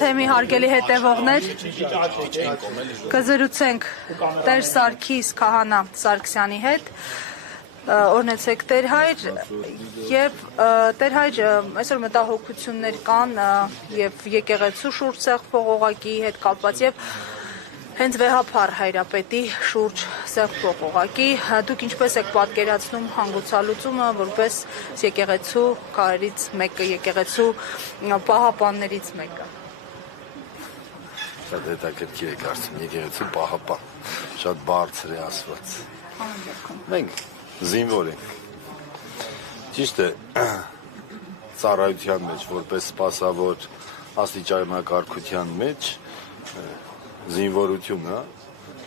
թեմի հարգելի հետևողներ, կզրուցենք Տեր Սարգիս քահանա Սարգսյանի հետ, օրհնեցեք Տեր Հայր, եւ Տեր Հայր, այսօր մտահոգություններ կան եւ եկեղեցու շուրջ սեղմվող օղակի հետ կապված եւ հենց վեհափառ հայրապետի շուրջ սեղմվող օղակի, դուք ինչպես եք պատկերացնում հանգուցալուծումը որպես եկեղեցու քարերից մեկը, եկեղեցու պահապաններից մեկը։ Շատ հետաքրքիր է կարծում, եկեղեցու պահապան, շատ բարձր է ասված։ Մենք զինվոր ենք։ Ճիշտ է, ծառայության մեջ, որպես սպասավոր աստիճանակարգության մեջ զինվորություն,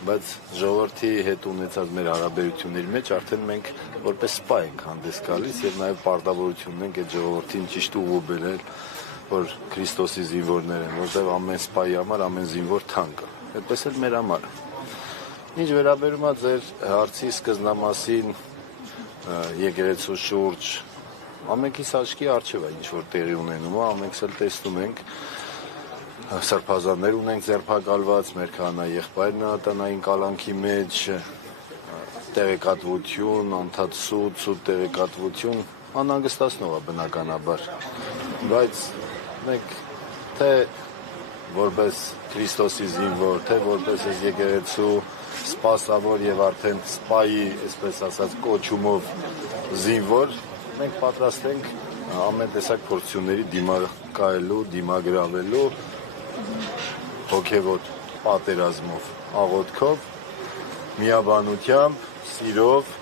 բայց ժողովրդի հետ ունեցած մեր հարաբերությունների մեջ արդեն մենք որպես սպա ենք հանդես գալիս եւ նաեւ պարտավորություն ունենք այդ ժողովրդին ճիշտ ուղու բերել, որ Քրիստոսի զինվորներ են, որտեղ ամեն սպայի համար ամեն զինվոր թանկ է։ Այդպես էլ մեր համար։ Ինչ վերաբերում է ձեր հարցի սկզբնամասին եկեղեցու շուրջ, ամենքիս աչքի առջև է ինչ որ տեղի ունենում, ամենքս էլ տեսնում ենք սրբազաններ ունենք ձերբակալված, մեր քահանա եղբայրն է տնային կալանքի մեջ, տեղեկատվություն, անդադ սուտ տեղեկատվություն, անհանգստացնող է բնականաբար, բայց մենք թե որպես Քրիստոսի զինվոր, թե որպես այս եկեղեցու սպասավոր եւ արդեն սպայի, այսպես ասած, կոչումով զինվոր, մենք պատրաստ ենք ամեն տեսակ փորձությունների դիմակայելու, դիմագրավելու հոգևոր պատերազմով, աղոթքով, միաբանությամբ, սիրով,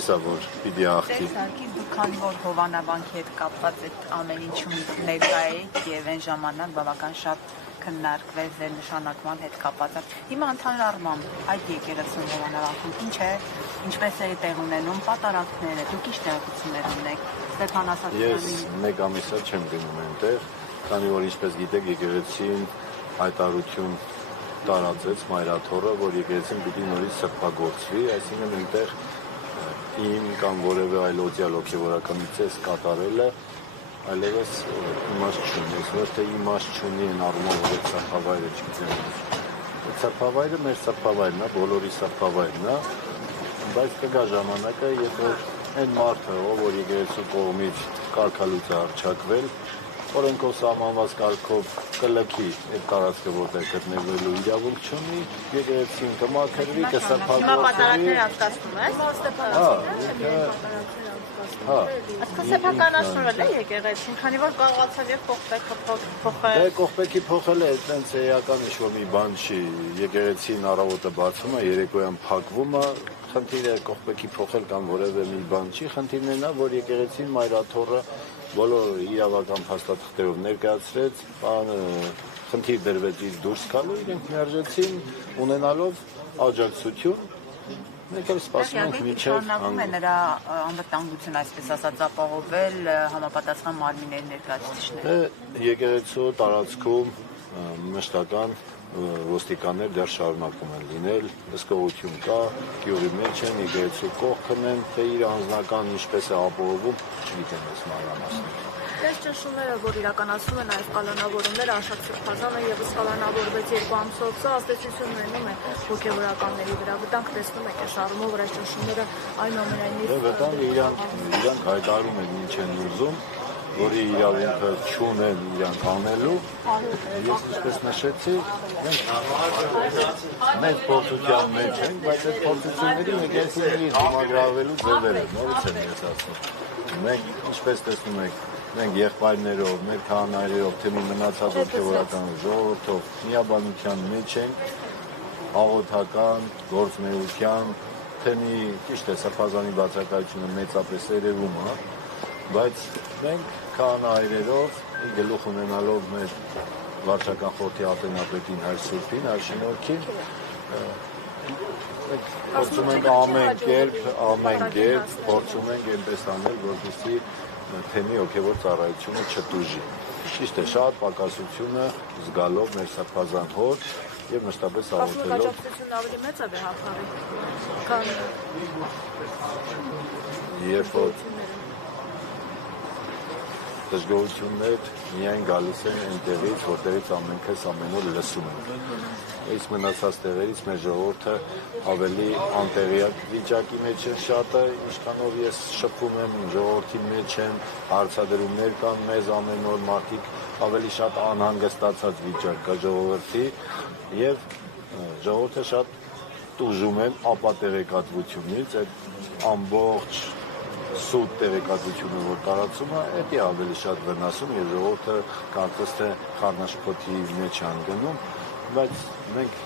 էսա որ պիտի աղթի։ Սարգիս, դուք քանի որ Հովանավանքի հետ կապված այդ ամեն ինչում ներկա եք եւ այն ժամանակ բավական շատ քննարկվեց ձեր նշանակման հետ կապված։ Հիմա ընդհանուր առմամբ այդ եկեղեցու Հովանավանքում ինչ է, ինչպես է տեղ ունենում պատարակները, դուք ինչ տեղեկություններ ունեք Ստեփան Ասատրյանի։ Ես մեկ ամիսա չեմ գնում այնտեղ, քանի որ ինչպես գիտեք եկեղեցին հայտարարություն տարածեց մայրաթոռը, որ եկեղեցին պիտի նորից սրբագործվի, այսինքն այնտեղ իմ կամ որևէ այլ օծյալ հոգևորական ծես կատարելը այլևս իմաստ չունի, այսինքն թե իմաստ չունի այն առումով, որ սրբավայրը չգիտեմ։ Այդ սրբավայրը մեր սրբավայրն է, բոլորի սրբավայրն է, բայց կգա ժամանակը, երբ որ այն մարդը, ով որ եկեղեցու կողմից կարգալույց է հռչակվել, օրենքով սահմանված կարգով կլքի այդ տարածքը, որտեղ գտնվելու իրավունք չունի, եկեղեցին կմաքրվի, կսրբագործվի։ Հիմա պատարակներ անցկացնում ես, Այսքան սեփականացրել է եկեղեցին, քանի որ կարողացավ եւ փոխել։ Դե կողպեքի փոխելը այդպես էական ինչ-որ մի բան չի, եկեղեցին առավոտը բացվում է, երեկոյան փակվում է, խնդիրը կողպեքի փոխել կամ որևէ մի բան չի, խնդիրն է նա, որ եկեղեցին մայրաթոռը բոլոր իրավական փաստաթղթերով ներկայացրեց, խնդիր դրվեց իր դուրս գալու, իրենք մերժեցին, ունենալով աջակցություն, մենք էլ սպասում ենք մինչև հանդիպում է նրա անվտանգություն, այսպես ասած, ապահովել համապատասխան մարմինների ներկայացուցիչները։ Եկեղեցու տարածքում մշտական ոստիկաններ դեռ շարունակում են լինել, հսկողություն կա, գյուղի մեջ են, եկեղեցու կողքն են, թե իր անձնական ինչպես է ապահովում, չգիտեմ ես մանրամասներ։ Այս ճնշումները, որ իրականացվում են նաև կալանավորումները, Արշակ Սրբազանը եւս կալանավորվեց 2 ամսով, սա ազդեցություն ունենում է հոգևորականների վրա։ Վտանգ տեսնում եք այս առումով, որ այս ճնշումները այնուամենայնիվ վտանգը իրանք հայտարարում են ինչ են ուզում, որի իրավունքը չունեն իրանք անելու, ես ինչպես նշեցի, մենք փորձության մեջ ենք, բայց այդ փորձությունների եկեղեցիների համագրավելու ձևեր են, նորից եմ ես ասում։ Մենք ինչպես տեսնում եք, մենք եղբայրներով, մեր քահանաներով, թե մի մնացած հոգևորական ժողովրդով միաբանության մեջ ենք, աղոթական, գործունեության, թե մի ճիշտ է սրբազանի բացակայությունը մեծապես երևում է, բայց մենք քահանայերով գլուխ ունենալով մեր վարչական խորհրդի ատենապետին Հայր Սուրբին, Հայր Շնորհքին, փորձում ենք ամեն կերպ փորձում ենք այնպես անել, որպեսզի թեմի հոգևոր ծառայությունը չտուժի։ Ճիշտ է, շատ պակասությունը զգալով մեր սրբազան հոր եւ մշտապես աղոթելով։ Աջակցությունն ավելի մեծ է վեհափառի, քան երբ որ դժգոհություններ միայն գալիս են այնտեղից, որտեղից ամենքս ամեն օր լսում ենք։ Իսկ մնացած տեղերից մեր ժողովուրդը ավելի անտեղյակ վիճակի մեջ է շատը, ինչքանով ես շփվում եմ ժողովրդի մեջ եմ, հարցադրումներ կան մեզ ամեն օր, մարդիկ ավելի շատ անհանգստացած վիճակ կա ժողովրդի եւ ժողովուրդը շատ տուժում է ապատեղեկատվությունից, այդ ամբողջ սուտ տեղեկատվությունը, որ տարածում է, դա ավելի շատ վնասում եւ ժողովուրդը կարծես թե խառնաշփոթի մեջ են գնում, բայց մենք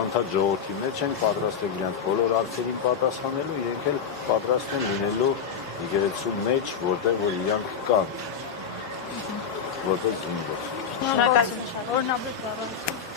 անդադ ժողովրդի մեջ ենք, պատրաստ ենք իրենց բոլոր հարցերին պատասխանելու, իրենք էլ պատրաստ են լինելու եկեղեցու մեջ, որտեղ որ իրանք կան, որպես զինվոր։ Շնորհակալություն։ Օրնաբեկ բավարարություն։